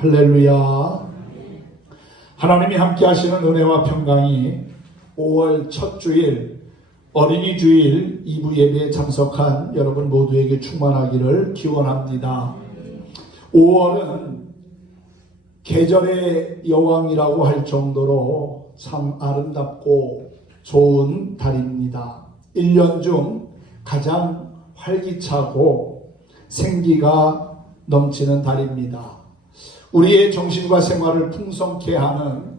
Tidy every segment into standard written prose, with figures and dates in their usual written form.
할렐루야. 하나님이 함께 하시는 은혜와 평강이 5월 첫 주일 어린이 주일 2부 예배에 참석한 여러분 모두에게 충만하기를 기원합니다. 5월은 계절의 여왕이라고 할 정도로 참 아름답고 좋은 달입니다. 1년 중 가장 활기차고 생기가 넘치는 달입니다. 우리의 정신과 생활을 풍성케 하는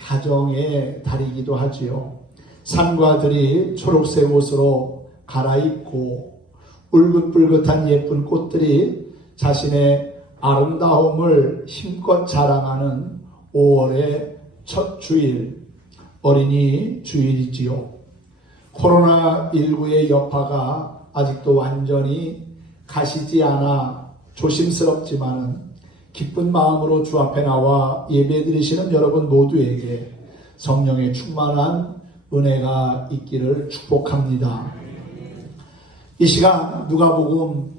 가정의 달이기도 하지요. 산과 들이 초록색 옷으로 갈아입고 울긋불긋한 예쁜 꽃들이 자신의 아름다움을 힘껏 자랑하는 5월의 첫 주일, 어린이 주일이지요. 코로나19의 여파가 아직도 완전히 가시지 않아 조심스럽지만은 기쁜 마음으로 주 앞에 나와 예배드리시는 여러분 모두에게 성령의 충만한 은혜가 있기를 축복합니다. 이 시간 누가복음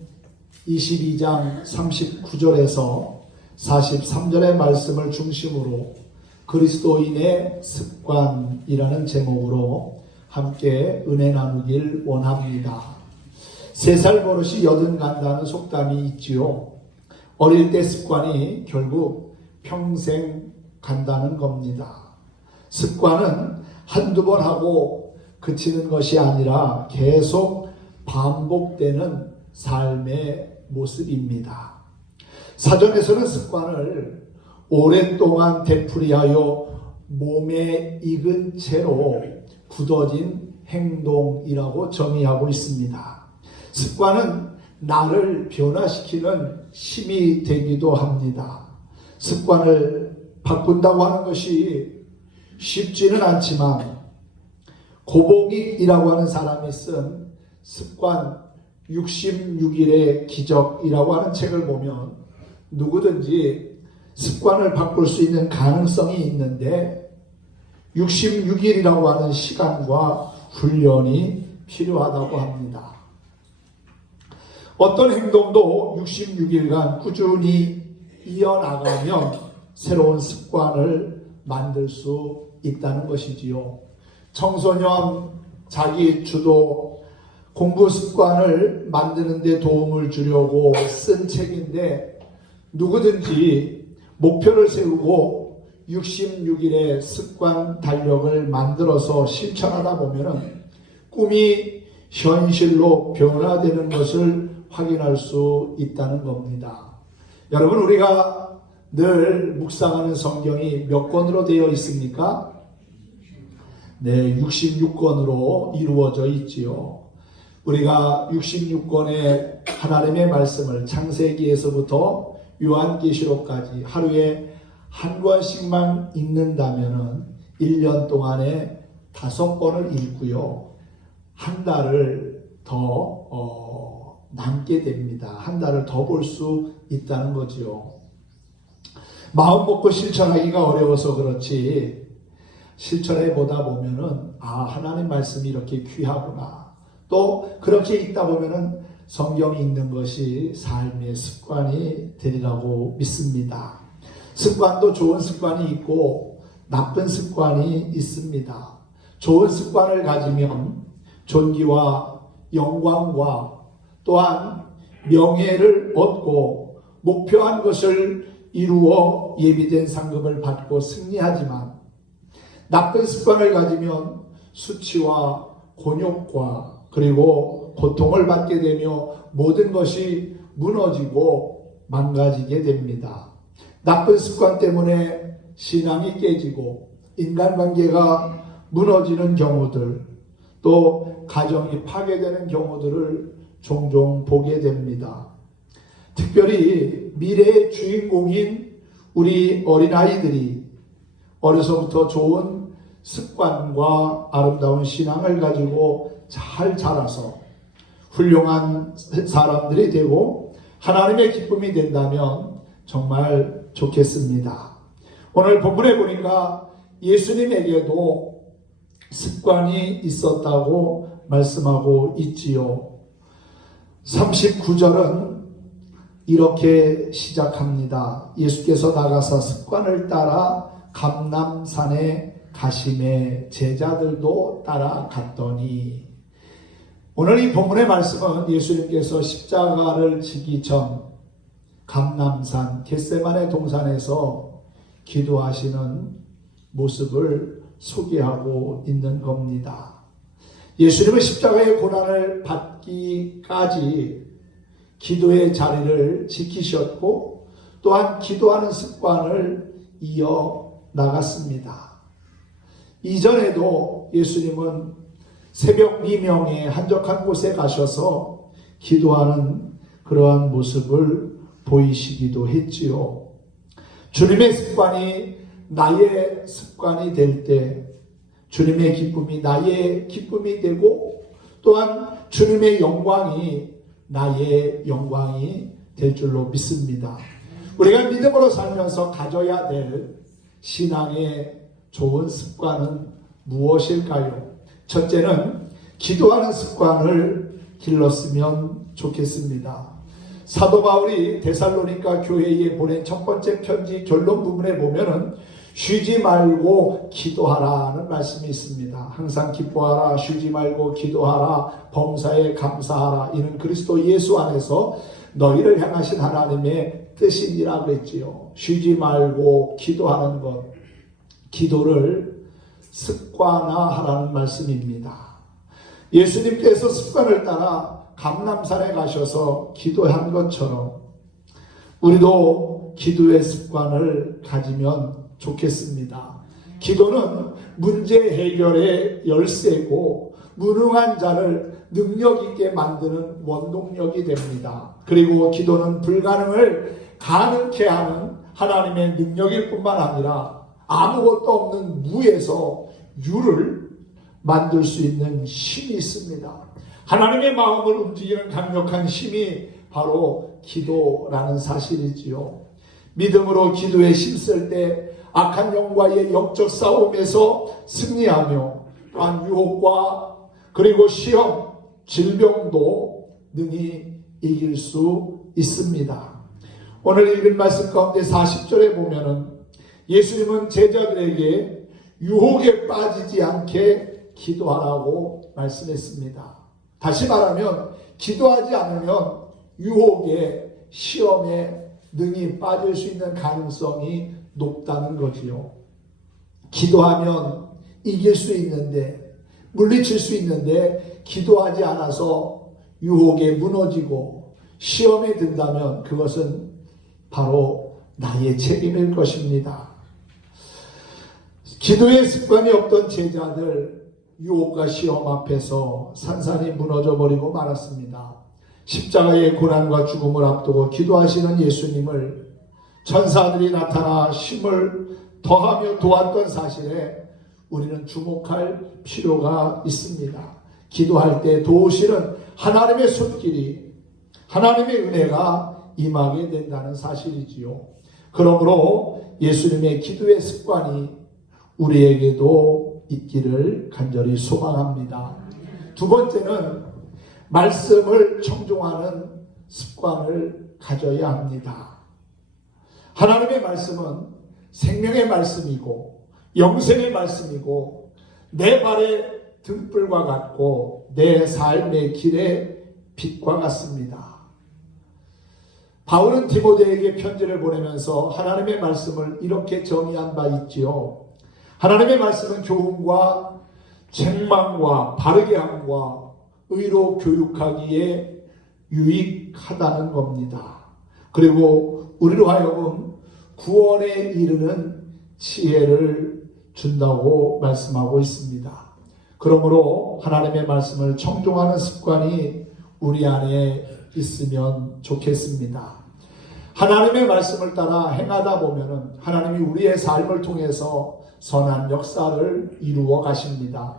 22장 39절에서 43절의 말씀을 중심으로 그리스도인의 습관이라는 제목으로 함께 은혜 나누길 원합니다. 3살 버릇이 80 간다는 속담이 있지요. 어릴 때 습관이 결국 평생 간다는 겁니다. 습관은 한두 번 하고 그치는 것이 아니라 계속 반복되는 삶의 모습입니다. 사전에서는 습관을 오랫동안 되풀이하여 몸에 익은 채로 굳어진 행동이라고 정의하고 있습니다. 습관은 나를 변화시키는 힘이 되기도 합니다. 습관을 바꾼다고 하는 것이 쉽지는 않지만 고봉익이라고 하는 사람이 쓴 습관 66일의 기적이라고 하는 책을 보면 누구든지 습관을 바꿀 수 있는 가능성이 있는데 66일이라고 하는 시간과 훈련이 필요하다고 합니다. 어떤 행동도 66일간 꾸준히 이어나가면 새로운 습관을 만들 수 있다는 것이지요. 청소년 자기 주도 공부 습관을 만드는 데 도움을 주려고 쓴 책인데 누구든지 목표를 세우고 66일의 습관 달력을 만들어서 실천하다 보면 꿈이 현실로 변화되는 것을 확인할 수 있다는 겁니다. 여러분, 우리가 늘 묵상하는 성경이 몇 권으로 되어 있습니까? 네, 66권으로 이루어져 있지요. 우리가 66권의 하나님의 말씀을 창세기에서부터 요한계시록까지 하루에 한 권씩만 읽는다면은 1년 동안에 5권을 읽고요. 한 달을 더 남게 됩니다. 한 달을 더 볼 수 있다는 거죠. 마음 먹고 실천하기가 어려워서 그렇지 실천해 보다 보면은 하나님 말씀이 이렇게 귀하구나. 또 그렇게 읽다 보면은 성경이 읽는 것이 삶의 습관이 되리라고 믿습니다. 습관도 좋은 습관이 있고 나쁜 습관이 있습니다. 좋은 습관을 가지면 존귀와 영광과 또한 명예를 얻고 목표한 것을 이루어 예비된 상급을 받고 승리하지만 나쁜 습관을 가지면 수치와 곤욕과 그리고 고통을 받게 되며 모든 것이 무너지고 망가지게 됩니다. 나쁜 습관 때문에 신앙이 깨지고 인간관계가 무너지는 경우들, 또 가정이 파괴되는 경우들을 종종 보게 됩니다. 특별히 미래의 주인공인 우리 어린아이들이 어려서부터 좋은 습관과 아름다운 신앙을 가지고 잘 자라서 훌륭한 사람들이 되고 하나님의 기쁨이 된다면 정말 좋겠습니다. 오늘 본문에 보니까 예수님에게도 습관이 있었다고 말씀하고 있지요. 39절은 이렇게 시작합니다. 예수께서 나가사 습관을 따라 감람산에 가심에 제자들도 따라갔더니, 오늘 이 본문의 말씀은 예수님께서 십자가를 지기 전 감람산 겟세마네 동산에서 기도하시는 모습을 소개하고 있는 겁니다. 예수님은 십자가의 고난을 받기까지 기도의 자리를 지키셨고 또한 기도하는 습관을 이어 나갔습니다. 이전에도 예수님은 새벽 미명에 한적한 곳에 가셔서 기도하는 그러한 모습을 보이시기도 했지요. 주님의 습관이 나의 습관이 될 때 주님의 기쁨이 나의 기쁨이 되고 또한 주님의 영광이 나의 영광이 될 줄로 믿습니다. 우리가 믿음으로 살면서 가져야 될 신앙의 좋은 습관은 무엇일까요? 첫째는 기도하는 습관을 길렀으면 좋겠습니다. 사도 바울이 데살로니가 교회에 보낸 첫 번째 편지 결론 부분에 보면은 쉬지 말고 기도하라는 말씀이 있습니다. 항상 기뻐하라, 쉬지 말고 기도하라, 범사에 감사하라. 이는 그리스도 예수 안에서 너희를 향하신 하나님의 뜻이니라 그랬지요. 쉬지 말고 기도하는 것, 기도를 습관화하라는 말씀입니다. 예수님께서 습관을 따라 감람산에 가셔서 기도한 것처럼 우리도 기도의 습관을 가지면 좋겠습니다. 기도는 문제 해결의 열쇠고 무능한 자를 능력 있게 만드는 원동력이 됩니다. 그리고 기도는 불가능을 가능케 하는 하나님의 능력일 뿐만 아니라 아무것도 없는 무에서 유를 만들 수 있는 힘이 있습니다. 하나님의 마음을 움직이는 강력한 힘이 바로 기도라는 사실이지요. 믿음으로 기도에 힘쓸 때 악한 영과의 영적 싸움에서 승리하며 또한 유혹과 그리고 시험, 질병도 능히 이길 수 있습니다. 오늘 읽은 말씀 가운데 40절에 보면은 예수님은 제자들에게 유혹에 빠지지 않게 기도하라고 말씀했습니다. 다시 말하면 기도하지 않으면 유혹에 시험에 능히 빠질 수 있는 가능성이 높다는 거지요. 기도하면 이길 수 있는데 물리칠 수 있는데 기도하지 않아서 유혹에 무너지고 시험에 든다면 그것은 바로 나의 책임일 것입니다. 기도의 습관이 없던 제자들 유혹과 시험 앞에서 산산이 무너져 버리고 말았습니다. 십자가의 고난과 죽음을 앞두고 기도하시는 예수님을 천사들이 나타나 힘을 더하며 도왔던 사실에 우리는 주목할 필요가 있습니다. 기도할 때 도우시는 하나님의 손길이, 하나님의 은혜가 임하게 된다는 사실이지요. 그러므로 예수님의 기도의 습관이 우리에게도 있기를 간절히 소망합니다. 두 번째는 말씀을 청종하는 습관을 가져야 합니다. 하나님의 말씀은 생명의 말씀이고 영생의 말씀이고 내 발의 등불과 같고 내 삶의 길의 빛과 같습니다. 바울은 디모데에게 편지를 보내면서 하나님의 말씀을 이렇게 정의한 바 있지요. 하나님의 말씀은 교훈과 책망과 바르게 함과 의로 교육하기에 유익하다는 겁니다. 그리고 우리로 하여금 구원에 이르는 지혜를 준다고 말씀하고 있습니다. 그러므로 하나님의 말씀을 청종하는 습관이 우리 안에 있으면 좋겠습니다. 하나님의 말씀을 따라 행하다 보면은 하나님이 우리의 삶을 통해서 선한 역사를 이루어 가십니다.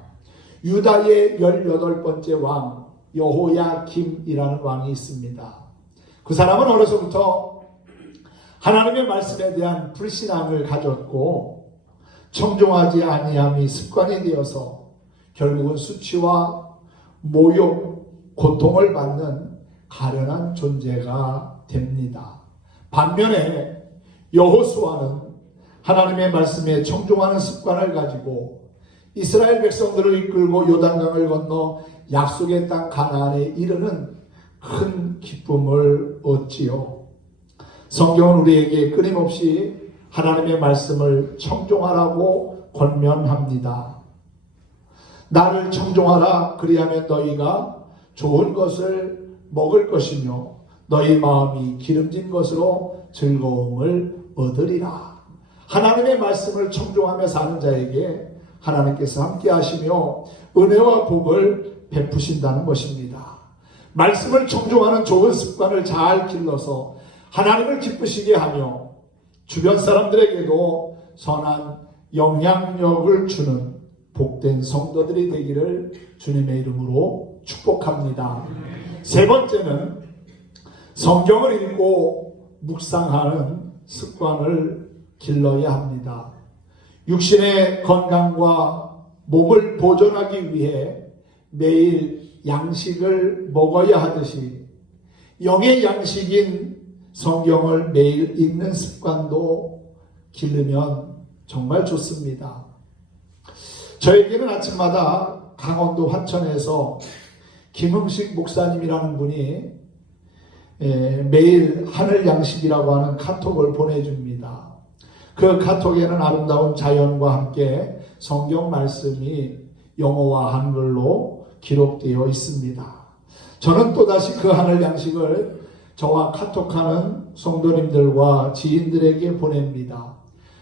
유다의 18번째 왕 여호야김이라는 왕이 있습니다. 그 사람은 어려서부터 하나님의 말씀에 대한 불신앙을 가졌고 청종하지 아니함이 습관이 되어서 결국은 수치와 모욕, 고통을 받는 가련한 존재가 됩니다. 반면에 여호수아는 하나님의 말씀에 청종하는 습관을 가지고 이스라엘 백성들을 이끌고 요단강을 건너 약속의 땅 가나안에 이르는 큰 기쁨을 얻지요. 성경은 우리에게 끊임없이 하나님의 말씀을 청종하라고 권면합니다. 나를 청종하라, 그리하면 너희가 좋은 것을 먹을 것이며 너희 마음이 기름진 것으로 즐거움을 얻으리라. 하나님의 말씀을 청종하며 사는 자에게 하나님께서 함께 하시며 은혜와 복을 베푸신다는 것입니다. 말씀을 청종하는 좋은 습관을 잘 길러서 하나님을 기쁘시게 하며 주변 사람들에게도 선한 영향력을 주는 복된 성도들이 되기를 주님의 이름으로 축복합니다. 세 번째는 성경을 읽고 묵상하는 습관을 길러야 합니다. 육신의 건강과 몸을 보존하기 위해 매일 양식을 먹어야 하듯이 영의 양식인 성경을 매일 읽는 습관도 기르면 정말 좋습니다. 저에게는 아침마다 강원도 화천에서 김흥식 목사님이라는 분이 매일 하늘 양식이라고 하는 카톡을 보내줍니다. 그 카톡에는 아름다운 자연과 함께 성경 말씀이 영어와 한글로 기록되어 있습니다. 저는 또다시 그 하늘 양식을 저와 카톡하는 성도님들과 지인들에게 보냅니다.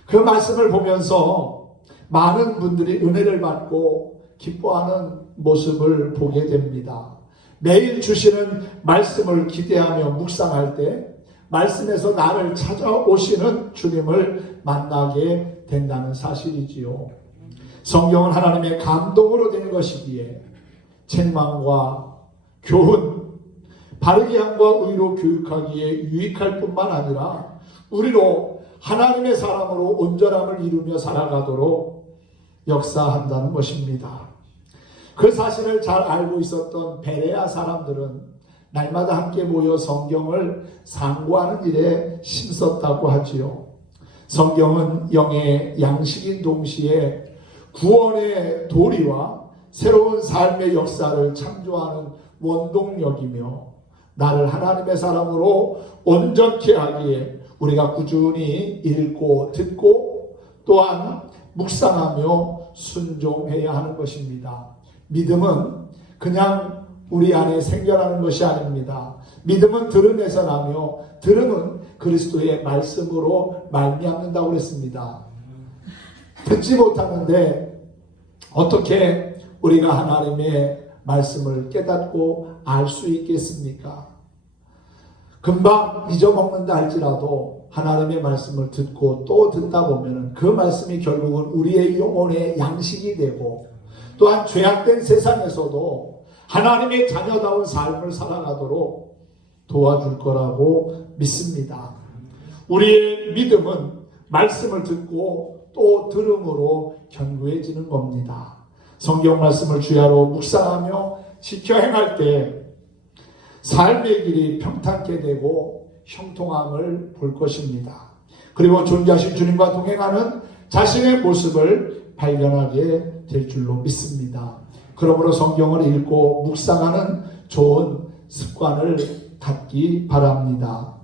그 말씀을 보면서 많은 분들이 은혜를 받고 기뻐하는 모습을 보게 됩니다. 매일 주시는 말씀을 기대하며 묵상할 때 말씀에서 나를 찾아오시는 주님을 만나게 된다는 사실이지요. 성경은 하나님의 감동으로 된 것이기에 책망과 교훈, 바르게 함과 의로 교육하기에 유익할 뿐만 아니라 우리로 하나님의 사람으로 온전함을 이루며 살아가도록 역사한다는 것입니다. 그 사실을 잘 알고 있었던 베레아 사람들은 날마다 함께 모여 성경을 상고하는 일에 힘썼다고 하지요. 성경은 영의 양식인 동시에 구원의 도리와 새로운 삶의 역사를 창조하는 원동력이며 나를 하나님의 사람으로 온전케 하기에 우리가 꾸준히 읽고 듣고 또한 묵상하며 순종해야 하는 것입니다. 믿음은 그냥 우리 안에 생겨나는 것이 아닙니다. 믿음은 들음에서 나며 들음은 그리스도의 말씀으로 말미암는다고 그랬습니다. 듣지 못하는데 어떻게 우리가 하나님의 말씀을 깨닫고 알 수 있겠습니까? 금방 잊어먹는다 할지라도 하나님의 말씀을 듣고 또 듣다 보면 그 말씀이 결국은 우리의 영혼의 양식이 되고 또한 죄악된 세상에서도 하나님의 자녀다운 삶을 살아가도록 도와줄 거라고 믿습니다. 우리의 믿음은 말씀을 듣고 또 들음으로 견고해지는 겁니다. 성경 말씀을 주야로 묵상하며 지켜 행할 때 삶의 길이 평탄케 되고 형통함을 볼 것입니다. 그리고 존귀하신 주님과 동행하는 자신의 모습을 발견하게 될 줄로 믿습니다. 그러므로 성경을 읽고 묵상하는 좋은 습관을 갖기 바랍니다.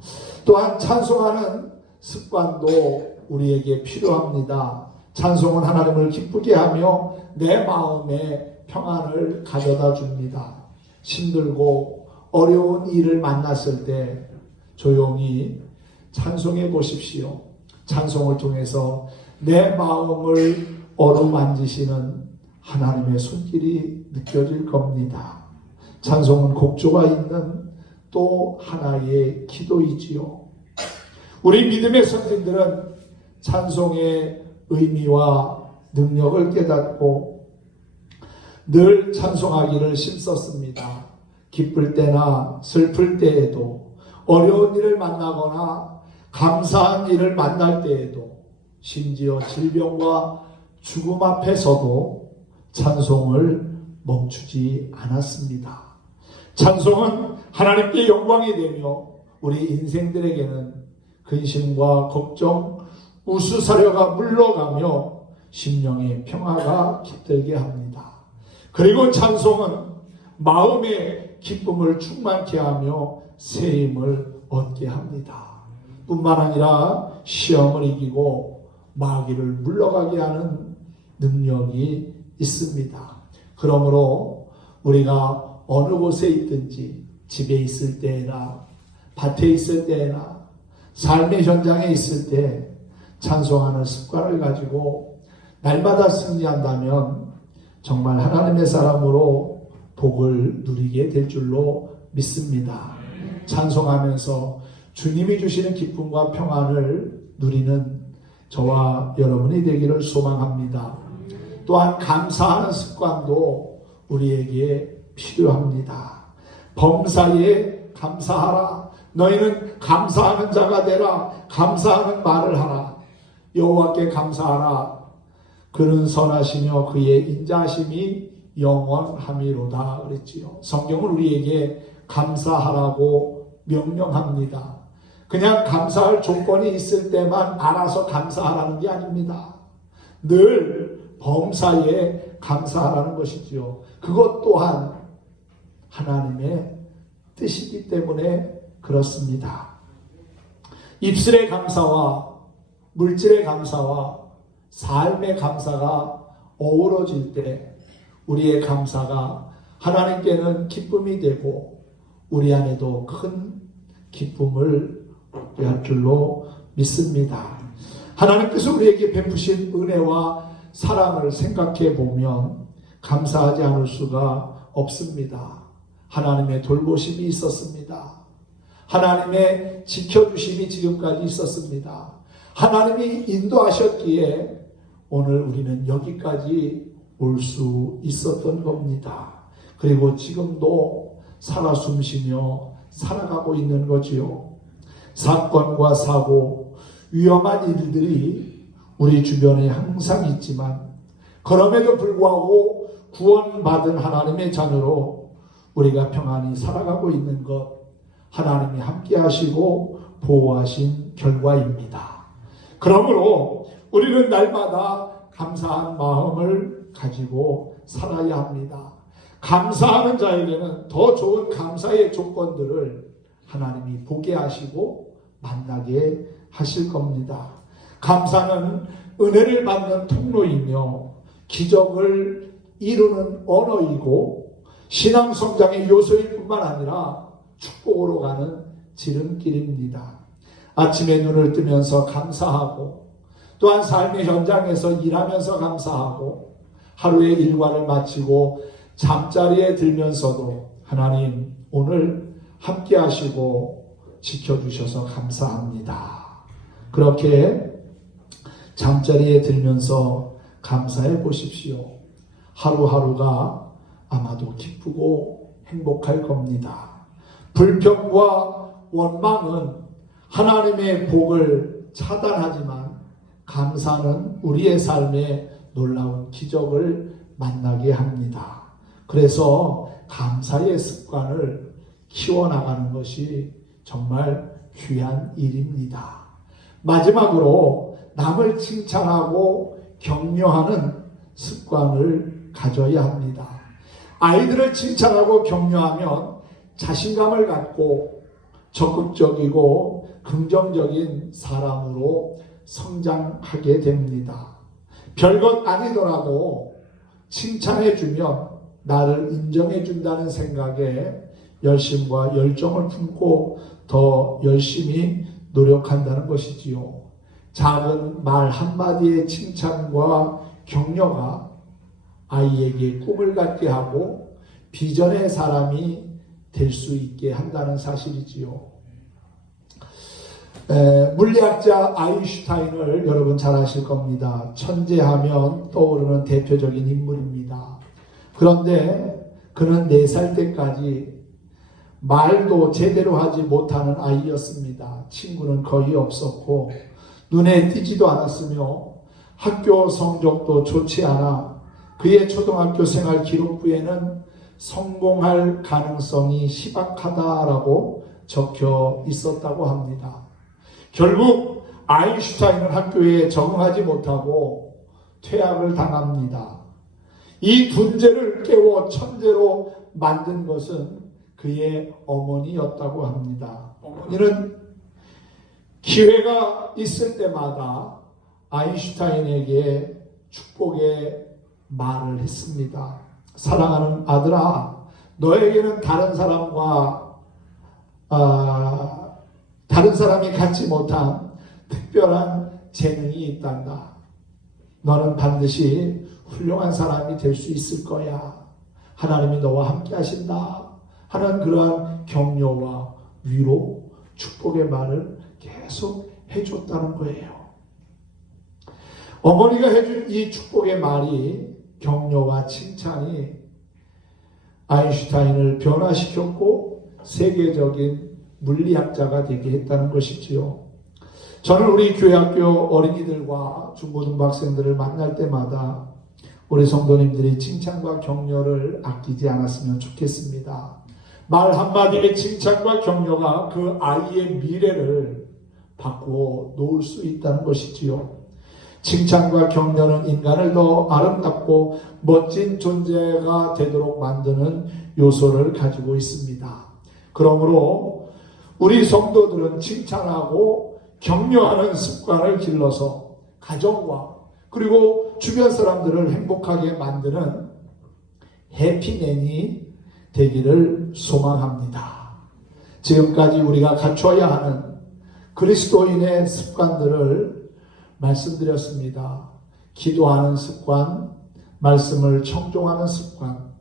또한 찬송하는 습관도 우리에게 필요합니다. 찬송은 하나님을 기쁘게 하며 내 마음에 평안을 가져다 줍니다. 힘들고 어려운 일을 만났을 때 조용히 찬송해 보십시오. 찬송을 통해서 내 마음을 어루만지시는 하나님의 손길이 느껴질 겁니다. 찬송은 곡조가 있는 또 하나의 기도이지요. 우리 믿음의 선생들은 찬송의 의미와 능력을 깨닫고 늘 찬송하기를 힘썼습니다. 기쁠 때나 슬플 때에도 어려운 일을 만나거나 감사한 일을 만날 때에도 심지어 질병과 죽음 앞에서도 찬송을 멈추지 않았습니다. 찬송은 하나님께 영광이 되며 우리 인생들에게는 근심과 걱정, 우수사려가 물러가며 심령의 평화가 깃들게 합니다. 그리고 찬송은 마음의 기쁨을 충만케 하며 새 힘을 얻게 합니다. 뿐만 아니라 시험을 이기고 마귀를 물러가게 하는 능력이 있습니다. 그러므로 우리가 어느 곳에 있든지 집에 있을 때나 밭에 있을 때나 삶의 현장에 있을 때 찬송하는 습관을 가지고 날마다 승리한다면 정말 하나님의 사람으로 복을 누리게 될 줄로 믿습니다. 찬송하면서 주님이 주시는 기쁨과 평안을 누리는 저와 여러분이 되기를 소망합니다. 또한 감사하는 습관도 우리에게 필요합니다. 범사에 감사하라. 너희는 감사하는 자가 되라. 감사하는 말을 하라. 여호와께 감사하라. 그는 선하시며 그의 인자하심이 영원함이로다 그랬지요. 성경은 우리에게 감사하라고 명령합니다. 그냥 감사할 조건이 있을 때만 알아서 감사하라는 게 아닙니다. 늘 범사에 감사하라는 것이지요. 그것 또한 하나님의 뜻이기 때문에 그렇습니다. 입술의 감사와 물질의 감사와 삶의 감사가 어우러질 때 우리의 감사가 하나님께는 기쁨이 되고 우리 안에도 큰 기쁨을 얻게 할 줄로 믿습니다. 하나님께서 우리에게 베푸신 은혜와 사랑을 생각해 보면 감사하지 않을 수가 없습니다. 하나님의 돌보심이 있었습니다. 하나님의 지켜주심이 지금까지 있었습니다. 하나님이 인도하셨기에 오늘 우리는 여기까지 올 수 있었던 겁니다. 그리고 지금도 살아 숨쉬며 살아가고 있는 거지요. 사건과 사고, 위험한 일들이 우리 주변에 항상 있지만 그럼에도 불구하고 구원받은 하나님의 자녀로 우리가 평안히 살아가고 있는 것 하나님이 함께 하시고 보호하신 결과입니다. 그러므로 우리는 날마다 감사한 마음을 가지고 살아야 합니다. 감사하는 자에게는 더 좋은 감사의 조건들을 하나님이 보게 하시고 만나게 하실 겁니다. 감사는 은혜를 받는 통로이며 기적을 이루는 언어이고 신앙 성장의 요소일 뿐만 아니라 축복으로 가는 지름길입니다. 아침에 눈을 뜨면서 감사하고 또한 삶의 현장에서 일하면서 감사하고 하루의 일과를 마치고 잠자리에 들면서도 하나님 오늘 함께 하시고 지켜주셔서 감사합니다. 그렇게 잠자리에 들면서 감사해 보십시오. 하루하루가 아마도 기쁘고 행복할 겁니다. 불평과 원망은 하나님의 복을 차단하지만 감사는 우리의 삶에 놀라운 기적을 만나게 합니다. 그래서 감사의 습관을 키워나가는 것이 정말 귀한 일입니다. 마지막으로 남을 칭찬하고 격려하는 습관을 가져야 합니다. 아이들을 칭찬하고 격려하면 자신감을 갖고 적극적이고 긍정적인 사람으로 성장하게 됩니다. 별것 아니더라도 칭찬해주면 나를 인정해준다는 생각에 열심과 열정을 품고 더 열심히 노력한다는 것이지요. 작은 말 한마디의 칭찬과 격려가 아이에게 꿈을 갖게 하고 비전의 사람이 될 수 있게 한다는 사실이지요. 물리학자 아인슈타인을 여러분 잘 아실 겁니다. 천재하면 떠오르는 대표적인 인물입니다. 그런데 그는 4살 때까지 말도 제대로 하지 못하는 아이였습니다. 친구는 거의 없었고 눈에 띄지도 않았으며 학교 성적도 좋지 않아 그의 초등학교 생활 기록부에는 성공할 가능성이 희박하다라고 적혀 있었다고 합니다. 결국 아인슈타인은 학교에 적응하지 못하고 퇴학을 당합니다. 이 둔재를 깨워 천재로 만든 것은 그의 어머니였다고 합니다. 어머니는 기회가 있을 때마다 아인슈타인에게 축복의 말을 했습니다. 사랑하는 아들아, 너에게는 다른 사람이 갖지 못한 특별한 재능이 있단다. 너는 반드시 훌륭한 사람이 될 수 있을 거야. 하나님이 너와 함께 하신다 하는 그러한 격려와 위로, 축복의 말을 계속 해줬다는 거예요. 어머니가 해준 이 축복의 말이, 격려와 칭찬이 아인슈타인을 변화시켰고 세계적인 물리학자가 되게 했다는 것이지요. 저는 우리 교회학교 어린이들과 중고등학생들을 만날 때마다 우리 성도님들이 칭찬과 격려를 아끼지 않았으면 좋겠습니다. 말 한마디의 칭찬과 격려가 그 아이의 미래를 바꾸어 놓을 수 있다는 것이지요. 칭찬과 격려는 인간을 더 아름답고 멋진 존재가 되도록 만드는 요소를 가지고 있습니다. 그러므로 우리 성도들은 칭찬하고 격려하는 습관을 길러서 가정과 그리고 주변 사람들을 행복하게 만드는 해피맨이 되기를 소망합니다. 지금까지 우리가 갖춰야 하는 그리스도인의 습관들을 말씀드렸습니다. 기도하는 습관, 말씀을 청종하는 습관,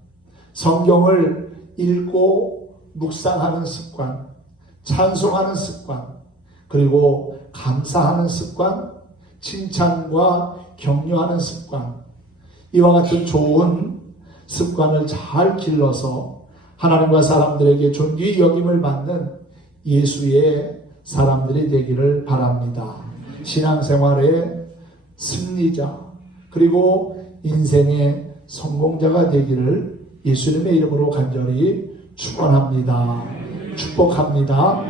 성경을 읽고 묵상하는 습관, 찬송하는 습관, 그리고 감사하는 습관, 칭찬과 격려하는 습관, 이와 같은 좋은 습관을 잘 길러서 하나님과 사람들에게 존귀 여김을 받는 예수의 사람들이 되기를 바랍니다. 신앙생활의 승리자, 그리고 인생의 성공자가 되기를 예수님의 이름으로 간절히 축원합니다. 축복합니다.